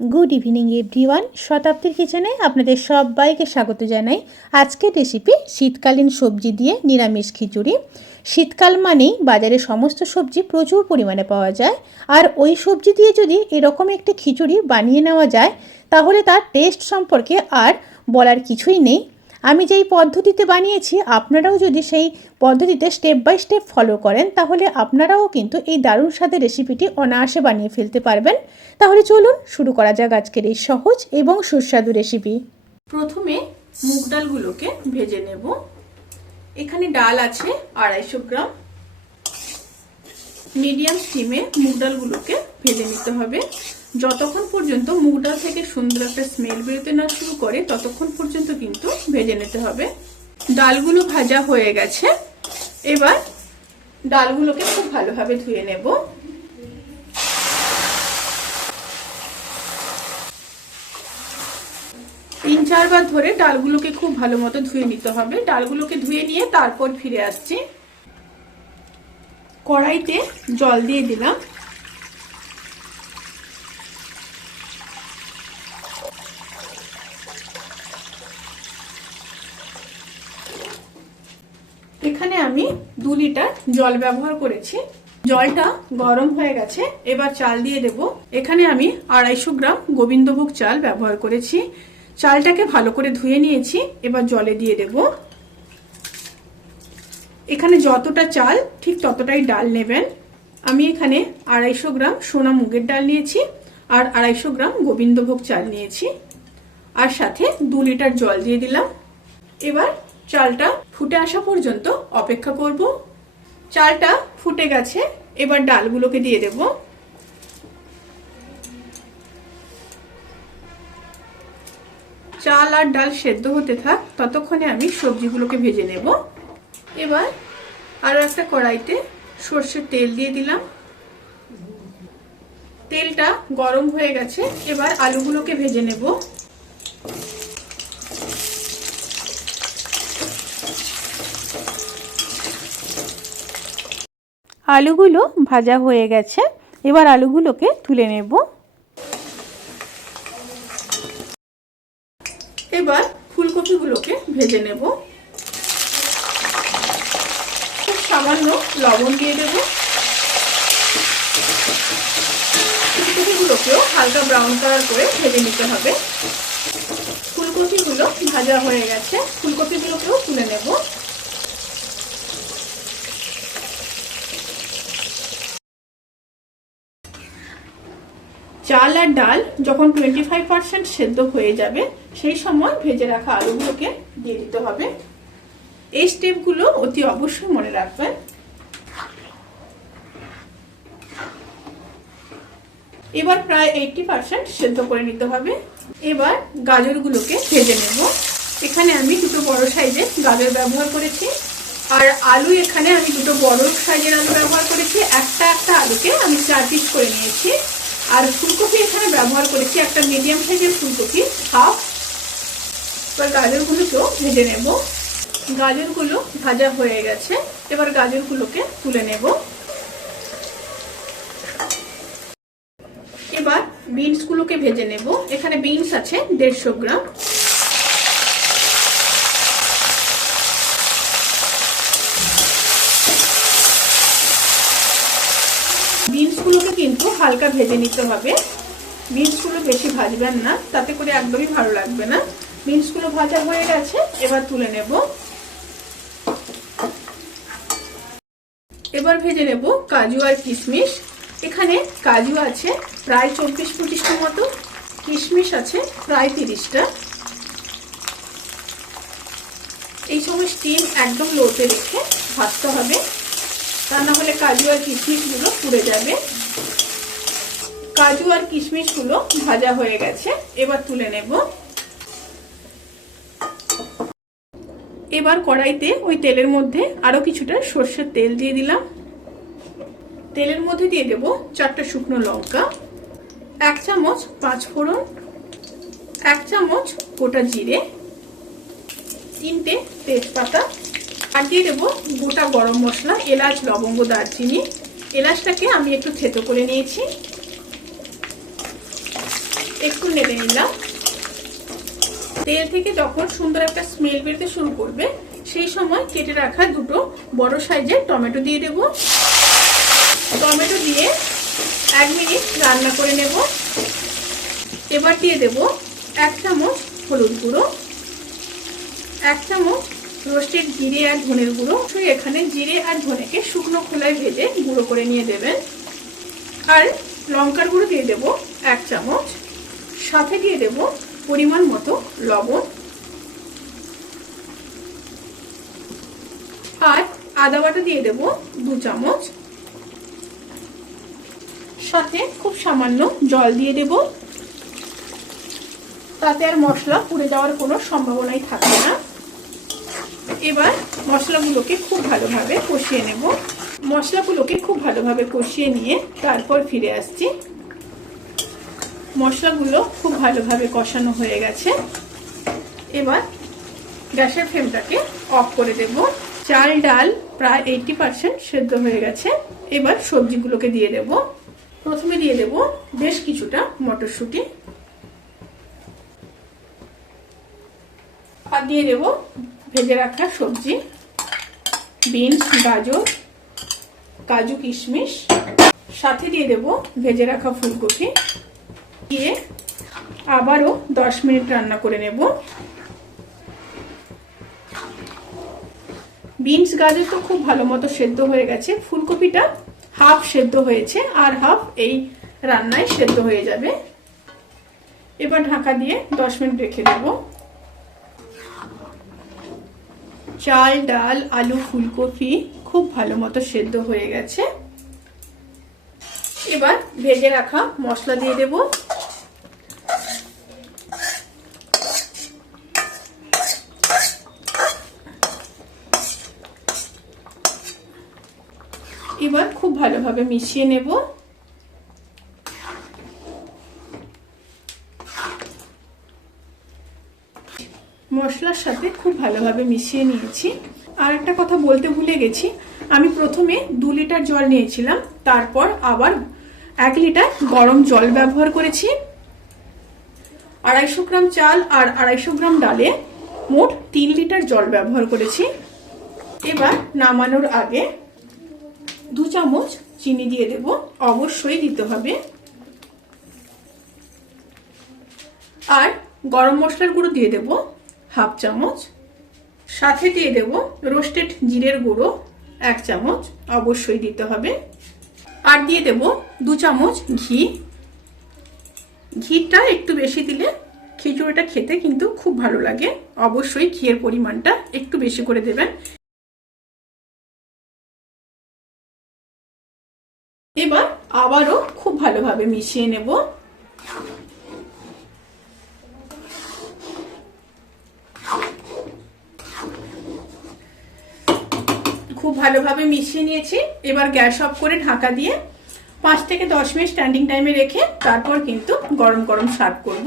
Good evening everyone শতাব্দীর কিচেনে আপনাদের সবাইকে স্বাগত জানাই। আজকের রেসিপি শীতকালীন সবজি দিয়ে নিরামিষ খিচুড়ি। শীতকাল মানেই বাজারে সমস্ত সবজি প্রচুর পরিমাণে পাওয়া যায়। আর ওই সবজি দিয়ে যদি এরকম একটি খিচুড়ি বানিয়ে নেওয়া যায়, তাহলে তার টেস্ট সম্পর্কে আর বলার কিছুই নেই। আমি যেই পদ্ধতিতে বানিয়েছি, আপনারাও যদি সেই পদ্ধতিতে স্টেপ বাই স্টেপ ফলো করেন, তাহলে আপনারাও কিন্তু এই দারুণ স্বাদের রেসিপিটি অনায়াসে বানিয়ে ফেলতে পারবেন। তাহলে চলুন শুরু করা যাক আজকের এই সহজ এবং সুস্বাদু রেসিপি প্রথমে মুগ ডালগুলোকে ভেজে নেব। এখানে ডাল আছে আড়াইশো গ্রাম। মিডিয়াম স্টিমে মুগ ডালগুলোকে ভেজে নিতে হবে। যতক্ষণ পর্যন্ত মুগ ডাল থেকে সুন্দর একটা স্মেল বেরোতে না শুরু করে, ততক্ষণ পর্যন্ত কিন্তু ভেজে নিতে হবে। ডালগুলো ভাজা হয়ে গেছে। এবার ডালগুলোকে খুব ভালোভাবে ধুয়ে নেব। তিন চারবার ধরে ডালগুলোকে খুব ভালো মতো ধুয়ে নিতে হবে। ডালগুলোকে ধুয়ে নিয়ে তারপর ফিরে আসছি। কড়াইতে জল দিয়ে দিলাম। এখানে আমি দু লিটার জল ব্যবহার করেছি। জলটা গরম হয়ে গেছে, এবার চাল দিয়ে দেব। এখানে আমি আড়াইশো গ্রাম গোবিন্দভোগ চাল ব্যবহার করেছি। চালটাকে ভালো করে ধুয়ে নিয়েছি, এবার জলে দিয়ে দেব। এখানে যতটা চাল, ঠিক ততটাই ডাল নেবেন। আমি এখানে আড়াইশো গ্রাম সোনা মুগের ডাল নিয়েছি আর আড়াইশো গ্রাম গোবিন্দভোগ চাল নিয়েছি। আর সাথে দু লিটার জল দিয়ে দিলাম। এবার চালটা ফুটে আসা পর্যন্ত অপেক্ষা করব। চালটা ফুটে গেছে, এবার ডালগুলোকে দিয়ে দেব। চাল আর ডাল সেদ্ধ হতে থাক, ততক্ষণে আমি সবজিগুলোকে ভেজে নেব। এবার আরও একটা কড়াইতে সর্ষের তেল দিয়ে দিলাম। তেলটা গরম হয়ে গেছে, এবার আলুগুলোকে ভেজে নেব। আলুগুলো ভাজা হয়ে গেছে। এবার আলুগুলোকে তুলে নেব। এবার ফুলকপিগুলোকে ভেজে নেব। খুব সামান্য লবণ দিয়ে দেব। ফুলকপিগুলোকেও হালকা ব্রাউন কালার করে ভেজে নিতে হবে। ফুলকপিগুলো ভাজা হয়ে গেছে। ফুলকপিগুলোকেও তুলে নেব চাল আর ডাল যখন টোয়েন্টি ফাইভ পার্সেন্ট সেদ্ধ হয়ে যাবে, সেই সময় ভেজে রাখা আলুগুলোকে দিয়ে দিতে হবে। এই স্টেপগুলো অতি অবশ্যই মনে রাখবেন। এবার প্রায় এইটটি পার্সেন্ট সেদ্ধ করে নিতে হবে। এবার গাজরগুলোকে ভেজে নেব। এখানে আমি দুটো বড় সাইজের গাজর ব্যবহার করেছি। আর আলু এখানে আমি দুটো বড় সাইজের আলু ব্যবহার করেছি। একটা একটা আলুকে আমি চার পিস করে নিয়েছি। আর ফুলকপি এখানে ব্যবহার করেছি, একটা মিডিয়াম সাইজের ফুলকপি হাফ এবার গাজরগুলোকেও ভেজে নেব। গাজরগুলো ভাজা হয়ে গেছে, এবার গাজরগুলোকে তুলে নেব। এবার বিনসগুলোকে ভেজে নেব। এখানে বিনস আছে দেড়শো গ্রাম বিনসগুলোকে কিন্তু হালকা ভেজে নিতে হবে। বিনসগুলো বেশি ভাজবেন না, তাতে করে একদমই ভালো লাগবে না। বিনসগুলো ভাজা হয়ে গেছে, এবার তুলে নেব। এবার ভেজে নেব কাজু আর কিশমিশ। এখানে কাজু আছে প্রায় চব্বিশ পঁচিশটা মতো, কিশমিশ আছে প্রায় তিরিশটা। এই সময় স্টিম একদম লোতে রেখে ভাজতে হবে। তা না হলে কাজু আর কিশমিশগুলো পুড়ে যাবে। কাজু আর কিশমিশগুলো ভাজা হয়ে গেছে। এবার তুলে নেব। এবার কড়াইতে ওই তেলের মধ্যে আরও কিছুটা সর্ষের তেল দিয়ে দিলাম। তেলের মধ্যে দিয়ে দেব চারটা শুকনো লঙ্কা, এক চামচ পাঁচ ফোড়ন, এক চামচ গোটা জিরে, তিনটে তেজপাতা, আর দিয়ে দেবো গোটা গরম মশলা, এলাচ, লবঙ্গ, দারচিনি। এলাচটাকে আমি একটু থেতো করে নিয়েছি। একটু নেড়ে নিলাম। তেল থেকে যখন সুন্দর একটা স্মেল বেরোতে শুরু করবে, সেই সময় কেটে রাখা দুটো বড় সাইজের টমেটো দিয়ে দেব। টমেটো দিয়ে এক মিনিট রান্না করে নেব। এবার দিয়ে দেব এক চামচ হলুদ গুঁড়ো, এক চামচ রোস্টেড জিরে আর ধনের গুঁড়ো। এখানে জিরে আর ধনেকে শুকনো খোলায় ভেজে গুঁড়ো করে নিয়ে দেবেন। আর লঙ্কার গুঁড়ো দিয়ে দেব এক চামচ। সাথে দিয়ে দেব পরিমাণ মতো লবণ আর আদা বাটা দিয়ে দেব দু চামচ। সাথে খুব সামান্য জল দিয়ে দেব। তাতে আর মশলা পুড়ে যাওয়ার কোনো সম্ভাবনাই থাকবে না। এবার মশলাগুলোকে খুব ভালোভাবে কষিয়ে নেব। মশলাগুলোকে খুব ভালোভাবে কষিয়ে নিয়ে তারপর ফিরে আসছি। মশলাগুলো খুব ভালোভাবে কষানো হয়ে গেছে। এবার গ্যাসের ফ্লেমটাকে অফ করে দেব। চাল, ডাল প্রায় এইটি পার্সেন্ট সেদ্ধ হয়ে গেছে। এবার সবজিগুলোকে দিয়ে দেব। প্রথমে দিয়ে দেব বেশ কিছুটা মটরশুঁটি। আর দিয়ে দেব ভেজে রাখা সবজি। বিনস, গাজর, কাজু কিশমিশ। সাথে দিয়ে দেব ভেজে রাখা ফুলকপি। দিয়ে আবারও দশ মিনিট রান্না করে নেব। বিনস গাজর তো খুব ভালো মতো সেদ্ধ হয়ে গেছে। ফুলকপিটা হাফ সেদ্ধ হয়েছে আর হাফ এই রান্নায় সেদ্ধ হয়ে যাবে। এবার ঢাকা দিয়ে দশ মিনিট রেখে দেবো। চাল, ডাল, আলু, ফুলকপি খুব ভালো মতো সেদ্ধ হয়ে গেছে। এবার ভেজে রাখা মশলা দিয়ে দেব এবার খুব ভালোভাবে মিশিয়ে নেব। মশলার সাথে খুব ভালোভাবে মিশিয়ে নিয়েছি। আর একটা কথা বলতে ভুলে গেছি, আমি প্রথমে দু লিটার জল নিয়েছিলাম, তারপর আবার এক লিটার গরম জল ব্যবহার করেছি। আড়াইশো গ্রাম চাল আর আড়াইশো গ্রাম ডালে মোট তিন লিটার জল ব্যবহার করেছি। এবার নামানোর আগে দু চামচ চিনি দিয়ে দেব। অবশ্যই দিতে হবে। আর গরম মশলার গুঁড়ো দিয়ে দেব। হাফ চামচ। সাথে দিয়ে দেব রোস্টেড জিরের গুঁড়ো। এক চামচ। অবশ্যই দিতে হবে। আর দিয়ে দেব দু চামচ ঘি। ঘিটা একটু বেশি দিলে খিচুড়িটা খেতে কিন্তু খুব ভালো লাগে। অবশ্যই ঘিয়ের পরিমাণটা একটু বেশি করে দেবেন। আবারও খুব ভালোভাবে মিশিয়ে নেব। খুব ভালোভাবে মিশিয়ে নিয়েছি। এবার গ্যাস অফ করে ঢাকা দিয়ে পাঁচ থেকে দশ মিনিট স্ট্যান্ডিং টাইমে রেখে তারপর কিন্তু গরম গরম সার্ভ করব।